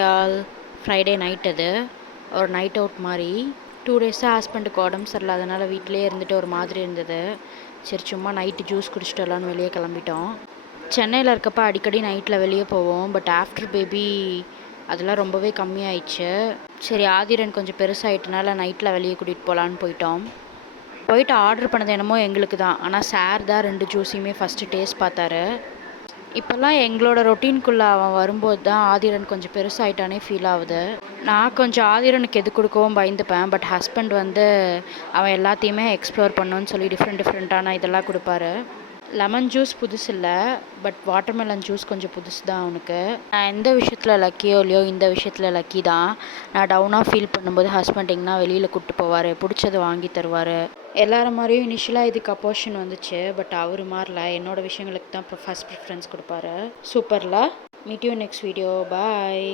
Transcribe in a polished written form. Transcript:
All Friday night அது ஒரு night out மாதிரி 2 டேஸாக ஹஸ்பண்டுக்கு உடம்பு சரியில்லை, அதனால் வீட்டிலே இருந்துட்டு ஒரு மாதிரி இருந்தது. சரி சும்மா நைட்டு ஜூஸ் குடிச்சிட்டு வரலான்னு வெளியே கிளம்பிட்டோம். சென்னையில் இருக்கப்போ அடிக்கடி நைட்டில் வெளியே போவோம். பட் ஆஃப்டர் பேபி அதெல்லாம் ரொம்பவே கம்மியாயிடுச்சு. சரி ஆதிரன் கொஞ்சம் பெருசாகிட்டனால நைட்டில் வெளியே கூட்டிகிட்டு போகலான்னு போயிட்டு ஆர்டர் பண்ணது என்னமோ எங்களுக்கு தான். ஆனால் சார் தான் 2 ஜூஸையுமே ஃபஸ்ட்டு டேஸ்ட் பார்த்தாரு. இப்போல்லாம் எங்களோட ரொட்டீனுக்குள்ளே அவன் வரும்போது தான் ஆதிரன் கொஞ்சம் பெருசாகிட்டானே ஃபீல் ஆகுது. நான் கொஞ்சம் ஆதிரனுக்கு எது கொடுக்கவும் பயந்துப்பேன். பட் ஹஸ்பண்ட் அவன் எல்லாத்தையுமே எக்ஸ்ப்ளோர் பண்ணணுன்னு சொல்லி டிஃப்ரெண்ட்டான இதெல்லாம் கொடுப்பாரு. லெமன் ஜூஸ் புதுசு இல்லை, பட் வாட்டர்மெலன் ஜூஸ் கொஞ்சம் புதுசு தான் அவனுக்கு. நான் எந்த விஷயத்தில் லக்கியோ இல்லையோ இந்த விஷயத்தில் லக்கி தான். நான் டவுனாக ஃபீல் பண்ணும்போது ஹஸ்பண்ட் எங்கன்னா வெளியில் கூப்பிட்டு போவார், பிடிச்சது வாங்கி தருவார். எல்லாரும் மாதிரியும் இனிஷியலாக இதுக்கு அப்போஷன் வந்துச்சு. பட் அவர் மாறல, என்னோடய விஷயங்களுக்கு தான் ஃபஸ்ட் ப்ரிஃபரன்ஸ் கொடுப்பாரு. சூப்பரில். Meet you next video. Bye.